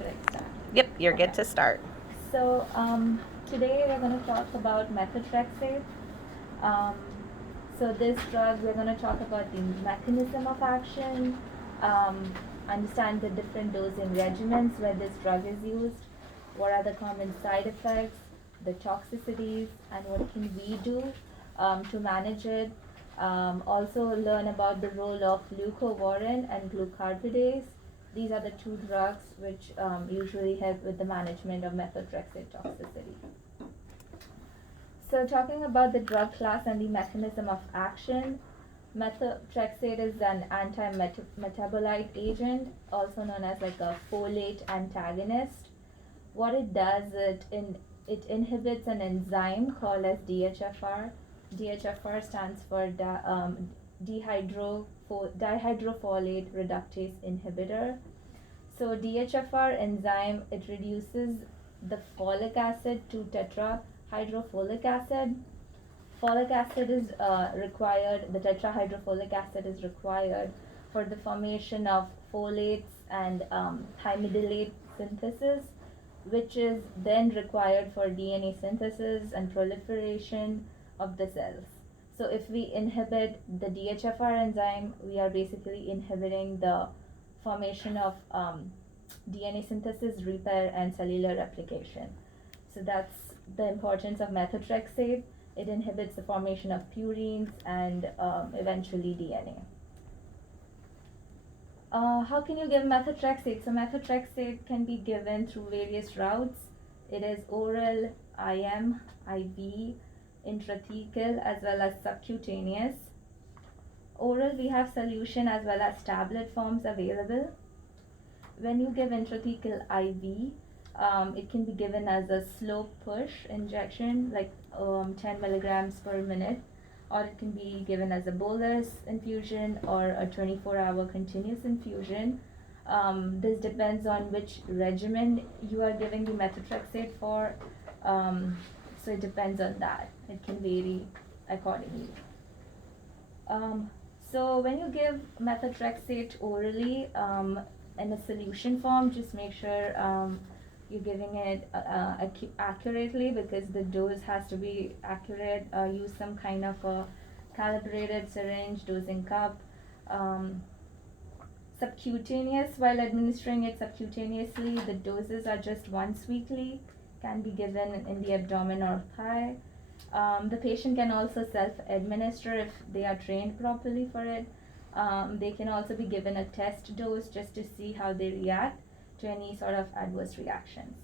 should I start? Yep, you're good Okay. to start. So today we're going to talk about methotrexate. Um, so this drug, we're going to talk about the mechanism of action, um, understand the different dosing regimens where this drug is used, what are the common side effects, the toxicities, and what can we do to manage it. Also learn about the role of leucovorin and glucarpidase. These are the two drugs which usually help with the management of methotrexate toxicity. So talking about the drug class and the mechanism of action, methotrexate is an anti-metabolite agent, also known as like a folate antagonist. What it does, it inhibits an enzyme called as DHFR. DHFR stands for dihydrofolate reductase inhibitor. So DHFR enzyme, it reduces the folic acid to tetrahydrofolic acid. Folic acid is required, the tetrahydrofolic acid is required for the formation of folates and thymidylate synthesis, which is then required for DNA synthesis and proliferation of the cells. So if we inhibit the DHFR enzyme, we are basically inhibiting the formation of DNA synthesis, repair, and cellular replication. So that's the importance of methotrexate. It inhibits the formation of purines and eventually DNA. How can you give methotrexate? So methotrexate can be given through various routes. It is oral, IM, IV, intrathecal, as well as subcutaneous. Oral, we have solution as well as tablet forms available. When you give intrathecal IV, it can be given as a slow push injection, like 10 milligrams per minute, or it can be given as a bolus infusion or a 24-hour continuous infusion. This depends on which regimen you are giving the methotrexate for. So it depends on that. It can vary accordingly. Um, so when you give methotrexate orally in a solution form, just make sure you're giving it accurately, because the dose has to be accurate. Use some kind of a calibrated syringe, dosing cup. Um, Subcutaneous, while administering it subcutaneously, the doses are just once weekly, can be given in the abdomen or thigh. The patient can also self-administer if they are trained properly for it. They can also be given a test dose just to see how they react to any sort of adverse reactions.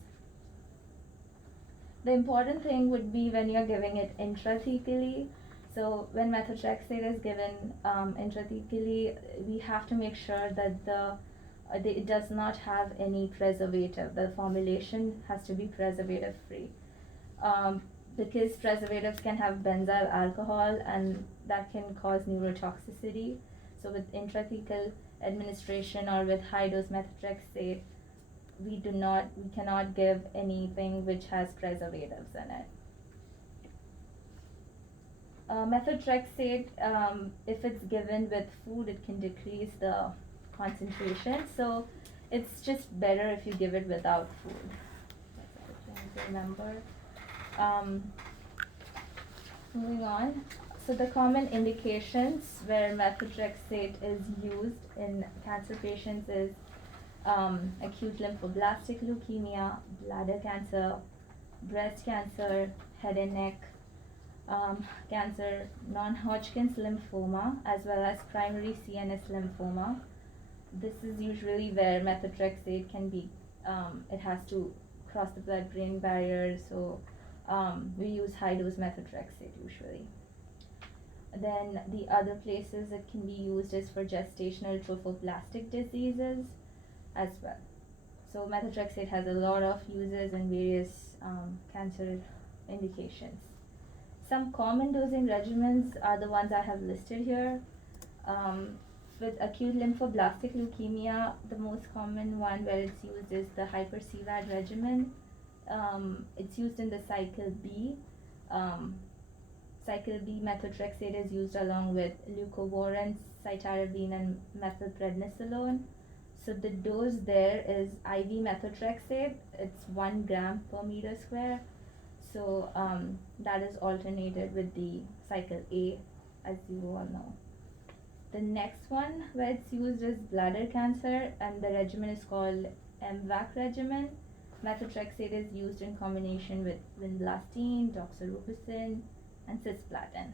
The important thing would be when you're giving it intrathecally. So when methotrexate is given intrathecally, we have to make sure that it does not have any preservative. The formulation has to be preservative free. Um, because preservatives can have benzyl alcohol and that can cause neurotoxicity. So with intrathecal administration or with high dose methotrexate, we cannot give anything which has preservatives in it. Methotrexate, if it's given with food, it can decrease the concentration. So it's just better if you give it without food. That's the thing to remember. Um, Moving on. So the common indications where methotrexate is used in cancer patients is acute lymphoblastic leukemia, bladder cancer, breast cancer, head and neck cancer, non-Hodgkin's lymphoma, as well as primary CNS lymphoma. This is usually where methotrexate can be, it has to cross the blood-brain barrier, so we use high-dose methotrexate usually. Then the other places it can be used is for gestational trophoblastic diseases as well. So methotrexate has a lot of uses in various cancer indications. Some common dosing regimens are the ones I have listed here. With acute lymphoblastic leukemia, the most common one where it's used is the hyper-CVAD regimen. It's used in the cycle B. Cycle B methotrexate is used along with leucovorin, cytarabine, and methylprednisolone. So the dose there is IV methotrexate. It's 1 gram per meter square. So that is alternated with the cycle A, as you all know. The next one where it's used is bladder cancer, and the regimen is called MVAC regimen. Methotrexate is used in combination with vinblastine, doxorubicin, and cisplatin.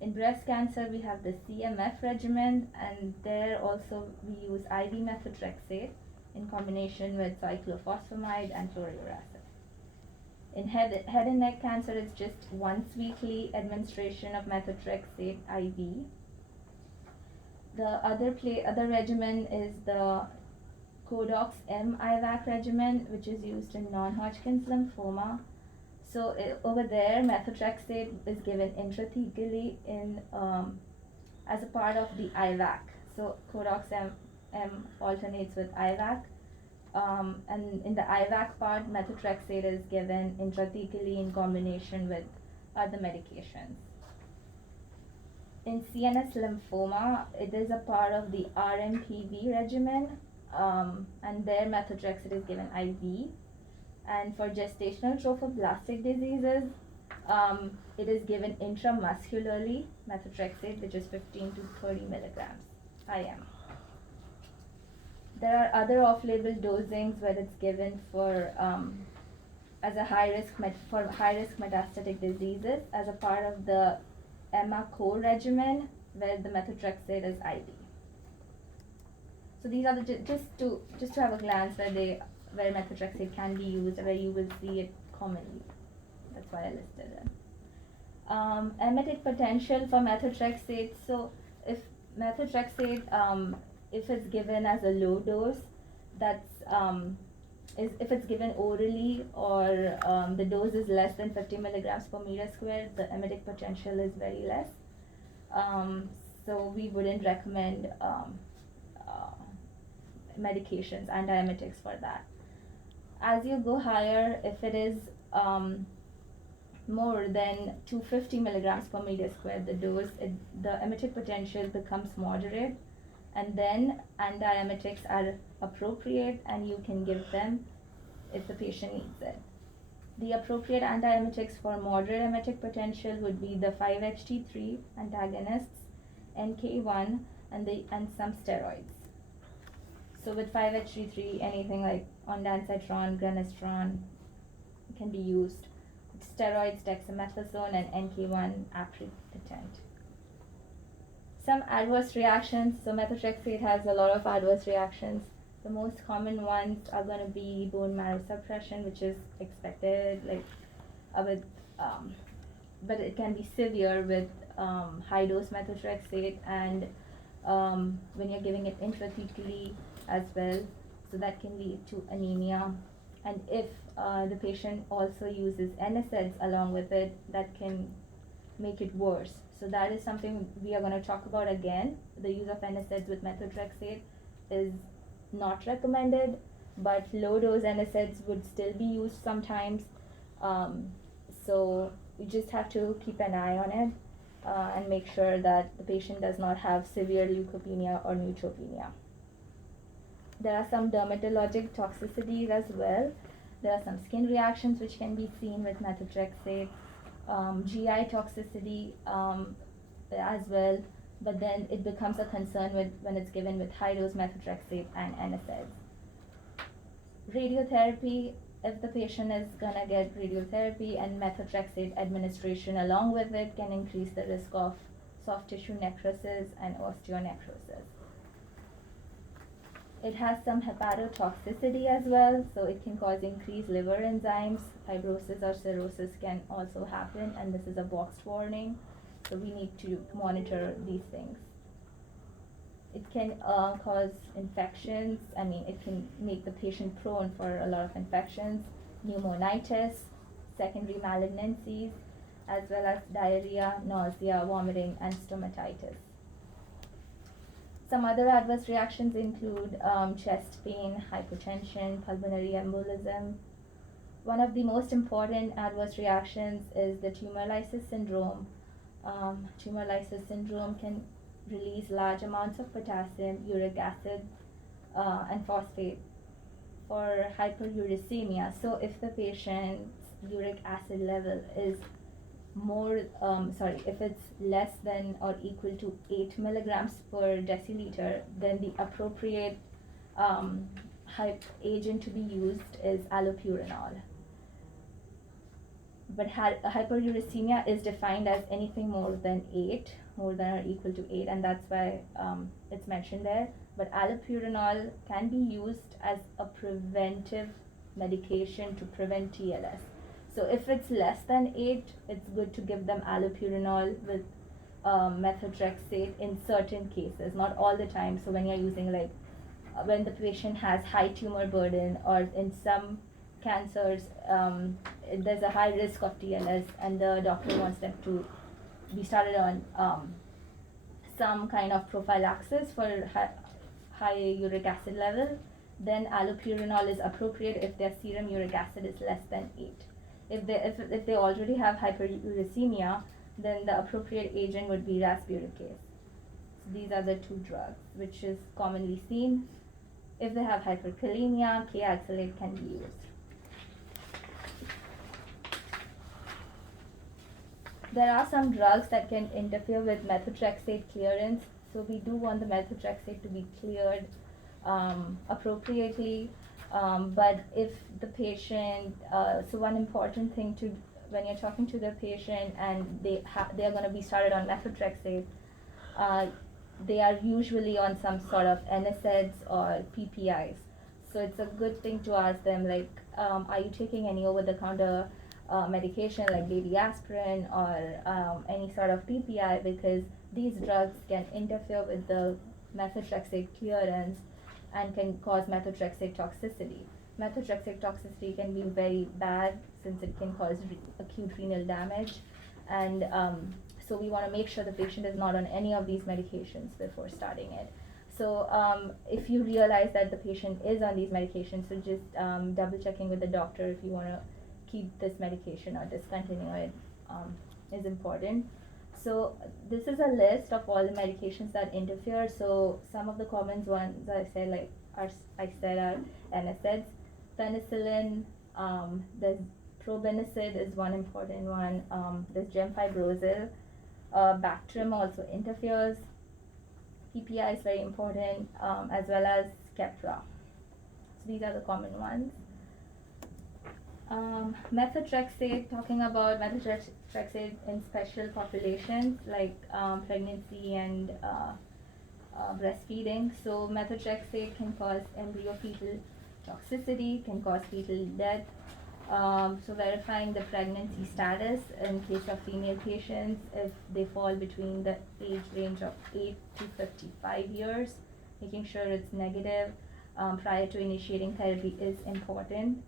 In breast cancer, we have the CMF regimen, and there also we use IV methotrexate in combination with cyclophosphamide and fluorouracil. In head and neck cancer, it's just once weekly administration of methotrexate IV. The other regimen is the Codox M IVAC regimen, which is used in non-Hodgkin's lymphoma. So over there, methotrexate is given intrathecally as a part of the IVAC. So Codox M alternates with IVAC. And in the IVAC part, methotrexate is given intrathecally in combination with other medications. In CNS lymphoma, it is a part of the RMPV regimen, and there methotrexate is given IV. And for gestational trophoblastic diseases, it is given intramuscularly, methotrexate, which is 15 to 30 milligrams IM. There are other off-label dosings where it's given for as a high-risk metastatic diseases as a part of the EMA-CORE regimen, where the methotrexate is IV. So these are the just to have a glance where methotrexate can be used, where you will see it commonly. That's why I listed it. Emetic potential for methotrexate. So if methotrexate, if it's given as a low dose, if it's given orally or the dose is less than 50 milligrams per meter square, the emetic potential is very less. So we wouldn't recommend medications, antiemetics for that. As you go higher, if it is more than 250 milligrams per meter square, the emetic potential becomes moderate, and then antiemetics are appropriate, and you can give them if the patient needs it. The appropriate antiemetics for moderate emetic potential would be the 5-HT3 antagonists, NK1, and some steroids. So with 5-HT3, anything like ondansetron, granisetron can be used. Steroids, dexamethasone, and NK1 aprepitant. Some adverse reactions. So methotrexate has a lot of adverse reactions. The most common ones are going to be bone marrow suppression, which is expected, but it can be severe with high dose methotrexate, and when you're giving it intrathecally as well, so that can lead to anemia. And if the patient also uses NSAIDs along with it, that can make it worse. So that is something we are going to talk about again. The use of NSAIDs with methotrexate is not recommended, but low dose NSAIDs would still be used sometimes. So we just have to keep an eye on it and make sure that the patient does not have severe leukopenia or neutropenia. There are some dermatologic toxicities as well. There are some skin reactions which can be seen with methotrexate, GI toxicity as well, but then it becomes a concern when it's given with high dose methotrexate and NSAIDs. Radiotherapy, if the patient is gonna get radiotherapy and methotrexate administration along with it, can increase the risk of soft tissue necrosis and osteonecrosis. It has some hepatotoxicity as well, so it can cause increased liver enzymes. Fibrosis or cirrhosis can also happen, and this is a boxed warning, so we need to monitor these things. It can cause infections. It can make the patient prone for a lot of infections, pneumonitis, secondary malignancies, as well as diarrhea, nausea, vomiting, and stomatitis. Some other adverse reactions include chest pain, hypotension, pulmonary embolism. One of the most important adverse reactions is the tumor lysis syndrome. Tumor lysis syndrome can release large amounts of potassium, uric acid, and phosphate for hyperuricemia. So if the patient's uric acid level is if it's less than or equal to 8 milligrams per deciliter, then the appropriate agent to be used is allopurinol. But hyperuricemia is defined as anything more than 8, more than or equal to 8, and that's why it's mentioned there. But allopurinol can be used as a preventive medication to prevent TLS. So if it's less than 8, it's good to give them allopurinol with methotrexate in certain cases, not all the time. So when you're using when the patient has high tumor burden, or in some cancers, there's a high risk of TLS and the doctor wants them to be started on some kind of prophylaxis for high uric acid level, then allopurinol is appropriate if their serum uric acid is less than 8. If they already have hyperuricemia, then the appropriate agent would be rasburicase. So these are the two drugs which is commonly seen. If they have hyperkalemia, K-oxalate can be used. There are some drugs that can interfere with methotrexate clearance, so we do want the methotrexate to be cleared appropriately. But if the patient, so one important thing to, when you're talking to the patient and they are going to be started on methotrexate, they are usually on some sort of NSAIDs or PPIs. So it's a good thing to ask them, are you taking any over-the-counter medication like baby aspirin or any sort of PPI, because these drugs can interfere with the methotrexate clearance and can cause methotrexate toxicity. Methotrexate toxicity can be very bad since it can cause acute renal damage, and so we want to make sure the patient is not on any of these medications before starting it. So if you realize that the patient is on these medications, so just double checking with the doctor if you want to keep this medication or discontinue it is important. So this is a list of all the medications that interfere. So some of the common ones I said are NSAIDs, penicillin, there's probenecid is one important one, there's gemfibrozil, Bactrim also interferes, PPI is very important, as well as Keppra. So these are the common ones. Methotrexate, talking about methotrexate in special populations like pregnancy and breastfeeding. So methotrexate can cause embryo-fetal toxicity, can cause fetal death. So verifying the pregnancy status in case of female patients, if they fall between the age range of 8 to 55 years, making sure it's negative prior to initiating therapy is important.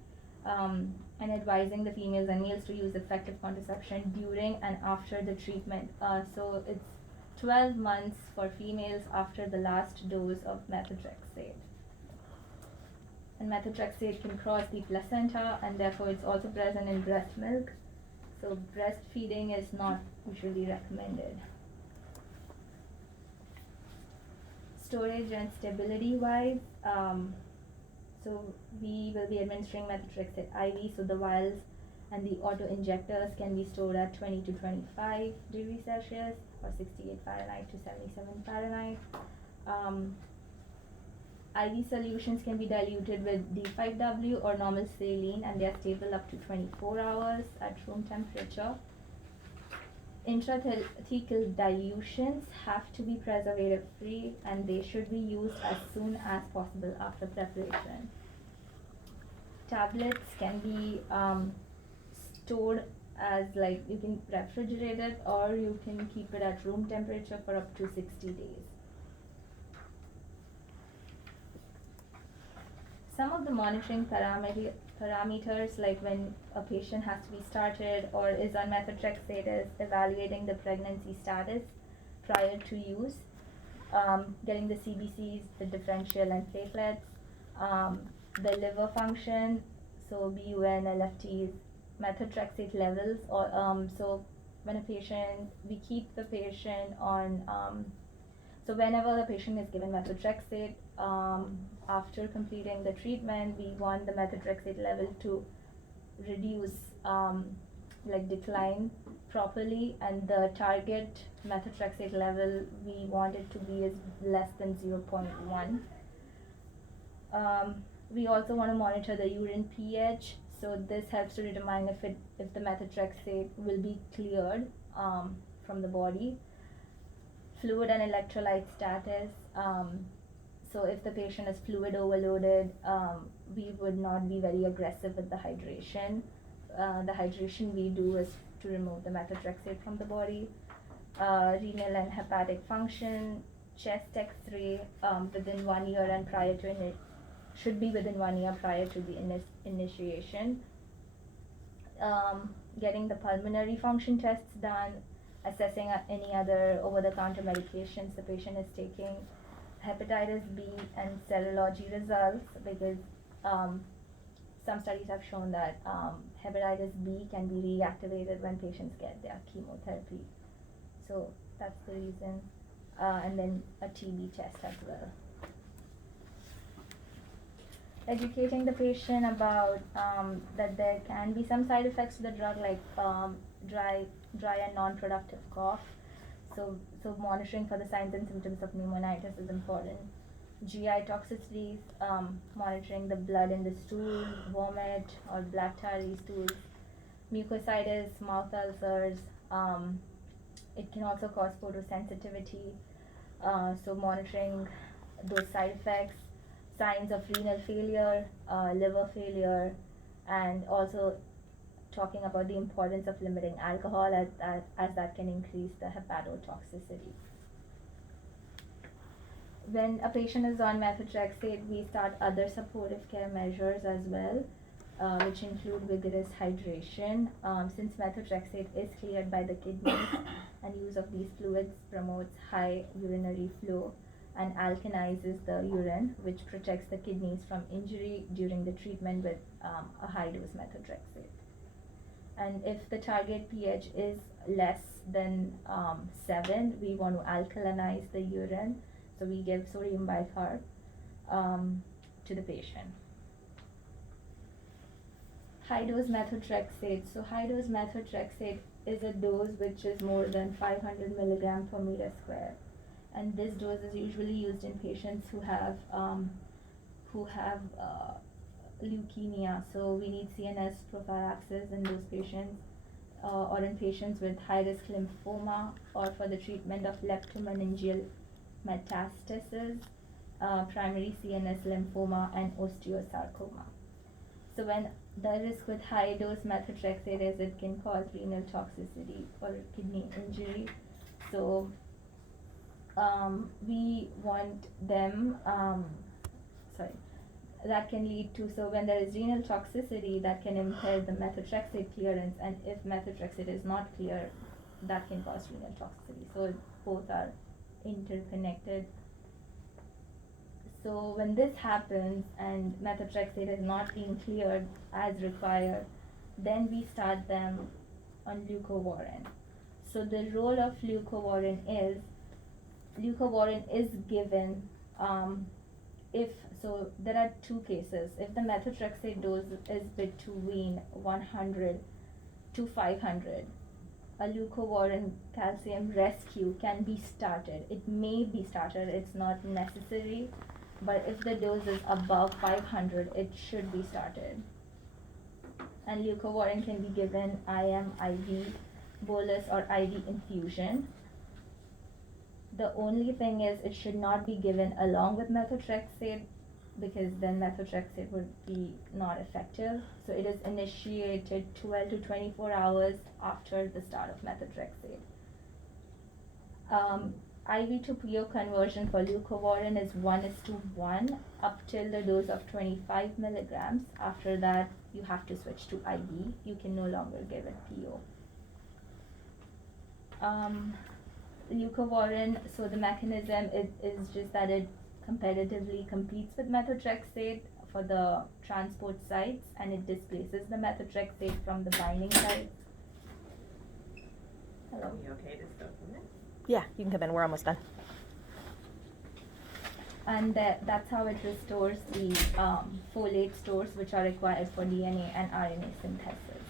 And advising the females and males to use effective contraception during and after the treatment. So it's 12 months for females after the last dose of methotrexate. And methotrexate can cross the placenta, and therefore it's also present in breast milk. So breastfeeding is not usually recommended. Storage and stability wise, so we will be administering methotrexate IV, so the vials and the auto injectors can be stored at 20 to 25 degrees Celsius or 68 Fahrenheit to 77 Fahrenheit. IV solutions can be diluted with D5W or normal saline, and they are stable up to 24 hours at room temperature. Intrathecal dilutions have to be preservative free, and they should be used as soon as possible after preparation. Tablets can be stored as you can refrigerate it, or you can keep it at room temperature for up to 60 days. Some of the monitoring parameters, like when a patient has to be started or is on methotrexate, is evaluating the pregnancy status prior to use, getting the CBCs, the differential and platelets, the liver function, so BUN, LFTs, methotrexate levels, or so when a patient, we keep the patient on So whenever the patient is given methotrexate, after completing the treatment, we want the methotrexate level to reduce, decline properly, and the target methotrexate level we want it to be is less than 0.1. We also want to monitor the urine pH, so this helps to determine if the methotrexate will be cleared from the body. Fluid and electrolyte status. So if the patient is fluid overloaded, we would not be very aggressive with the hydration. The hydration we do is to remove the methotrexate from the body. Renal and hepatic function, chest X-ray within 1 year and prior to should be within 1 year prior to the initiation. Getting the pulmonary function tests done, assessing any other over-the-counter medications the patient is taking, hepatitis B and serology results, because some studies have shown that hepatitis B can be reactivated when patients get their chemotherapy. So that's the reason. And then a TB test as well. Educating the patient about that there can be some side effects to the drug, like dry and non-productive cough. So monitoring for the signs and symptoms of pneumonitis is important. GI toxicities, monitoring the blood in the stool, vomit or black tarry stools, mucositis, mouth ulcers. It can also cause photosensitivity, so monitoring those side effects, signs of renal failure, liver failure, and also talking about the importance of limiting alcohol as that can increase the hepatotoxicity. When a patient is on methotrexate, we start other supportive care measures as well, which include vigorous hydration. Since methotrexate is cleared by the kidneys, and use of these fluids promotes high urinary flow and alkalizes the urine, which protects the kidneys from injury during the treatment with a high-dose methotrexate. And if the target pH is less than 7, we want to alkalinize the urine, so we give sodium bicarb to the patient. High-dose methotrexate. So high-dose methotrexate is a dose which is more than 500 milligram per meter square, and this dose is usually used in patients who have leukemia. So we need CNS prophylaxis in those patients, or in patients with high-risk lymphoma, or for the treatment of leptomeningeal metastasis, primary CNS lymphoma, and osteosarcoma. So when the risk with high-dose methotrexate is it can cause renal toxicity or kidney injury. So we want them, that can lead to, so when there is renal toxicity, that can impair the methotrexate clearance, and if methotrexate is not clear, that can cause renal toxicity. So both are interconnected. So when this happens and methotrexate is not being cleared as required, then we start them on leucovorin. So the role of leucovorin is given so there are two cases. If the methotrexate dose is between 100 to 500, a leucovorin calcium rescue can be started. It may be started, it's not necessary, but if the dose is above 500, it should be started. And leucovorin can be given IM, IV, bolus, or IV infusion. The only thing is it should not be given along with methotrexate, because then methotrexate would be not effective. So it is initiated 12 to 24 hours after the start of methotrexate. IV to PO conversion for leucovorin is 1:1 up till the dose of 25 milligrams. After that, you have to switch to IV. You can no longer give it PO. Leucovorin, so the mechanism is just that it competitively competes with methotrexate for the transport sites, and it displaces the methotrexate from the binding site. Hello. Are you okay to start from there? Yeah, you can come in. We're almost done. and that's how it restores the folate stores which are required for DNA and RNA synthesis.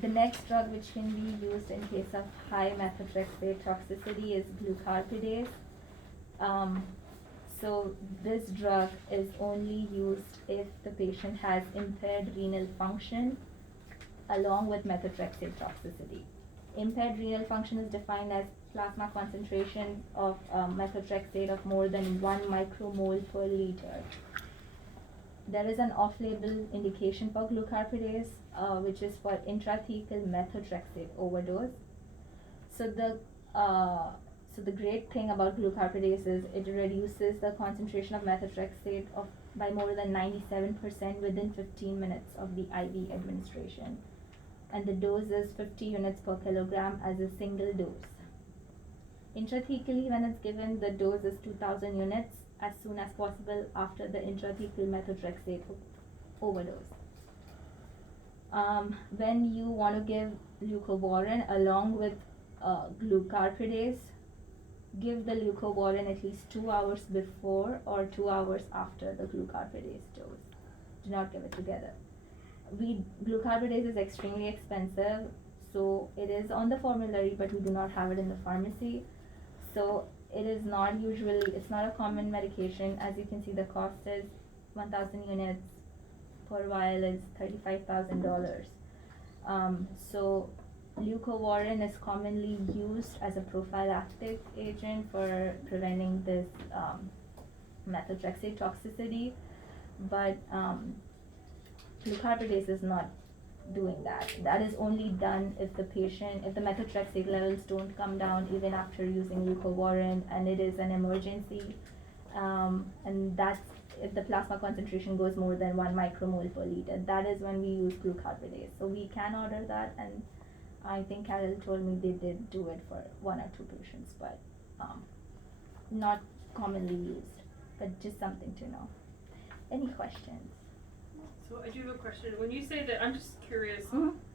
The next drug which can be used in case of high methotrexate toxicity is glucarpidase. So this drug is only used if the patient has impaired renal function along with methotrexate toxicity. Impaired renal function is defined as plasma concentration of methotrexate of more than 1 micromole per liter. There is an off-label indication for glucarpidase, which is for intrathecal methotrexate overdose. So the great thing about glucarpidase is it reduces the concentration of methotrexate by more than 97% within 15 minutes of the IV administration. And the dose is 50 units per kilogram as a single dose. Intrathecally, when it's given, the dose is 2000 units as soon as possible after the intrathecal methotrexate overdose. When you want to give leucovorin along with glucarpidase, give the leucovorin at least 2 hours before or 2 hours after the glucarpidase dose. Do not give it together. Glucarpidase is extremely expensive, so it is on the formulary, but we do not have it in the pharmacy. So it's not a common medication. As you can see, the cost is 1,000 units per vial is $35,000. So leucovorin is commonly used as a prophylactic agent for preventing this methotrexate toxicity, but glucarpidase is not doing that. That is only done if the methotrexate levels don't come down even after using leucovorin and it is an emergency, and that's if the plasma concentration goes more than 1 micromole per liter. That is when we use glucarpidase. So we can order that, and I think Carol told me they did do it for 1 or 2 patients, but not commonly used, but just something to know. Any questions? So I do have a question. When you say that, I'm just curious,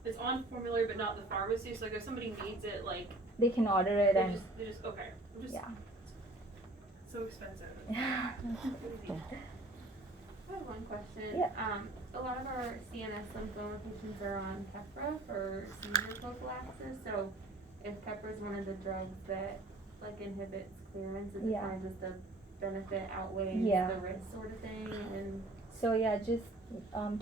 it's on formulary but not the pharmacy, so like if somebody needs it, like they can order it they and just okay. I'm just so expensive. I have one question. Yeah. A lot of our CNS lymphoma patients are on Keppra for seizure prophylaxis. So, if Keppra is one of the drugs that like inhibits clearance, is it kind of just the benefit outweighs the risk sort of thing? And so just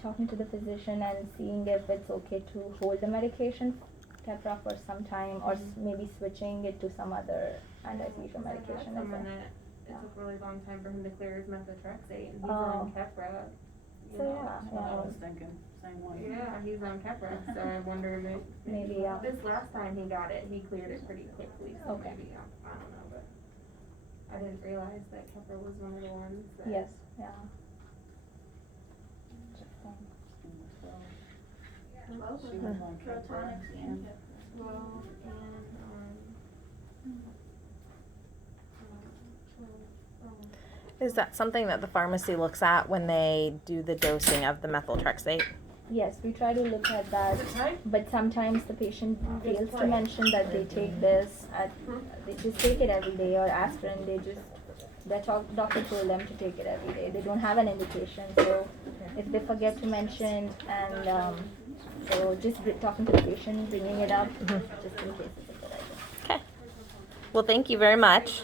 talking to the physician and seeing if it's okay to hold the medication, Keppra, for some time, or maybe switching it to some other anti-seizure medication. It took a really long time for him to clear his methotrexate, and he's on Keppra. So I was thinking same way. Yeah, he's on Keppra, so I wonder maybe this last time he got it, he cleared it pretty quickly. So maybe I don't know, but I didn't realize that Keppra was one of the ones that. Yes. She was on Keppra and Is that something that the pharmacy looks at when they do the dosing of the methotrexate? Yes, we try to look at that, but sometimes the patient fails to mention that they take this, they just take it every day, or aspirin, their doctor told them to take it every day. They don't have an indication, so if they forget to mention, and so just talking to the patient, bringing it up, just in case it's a good idea. Okay. Well, thank you very much.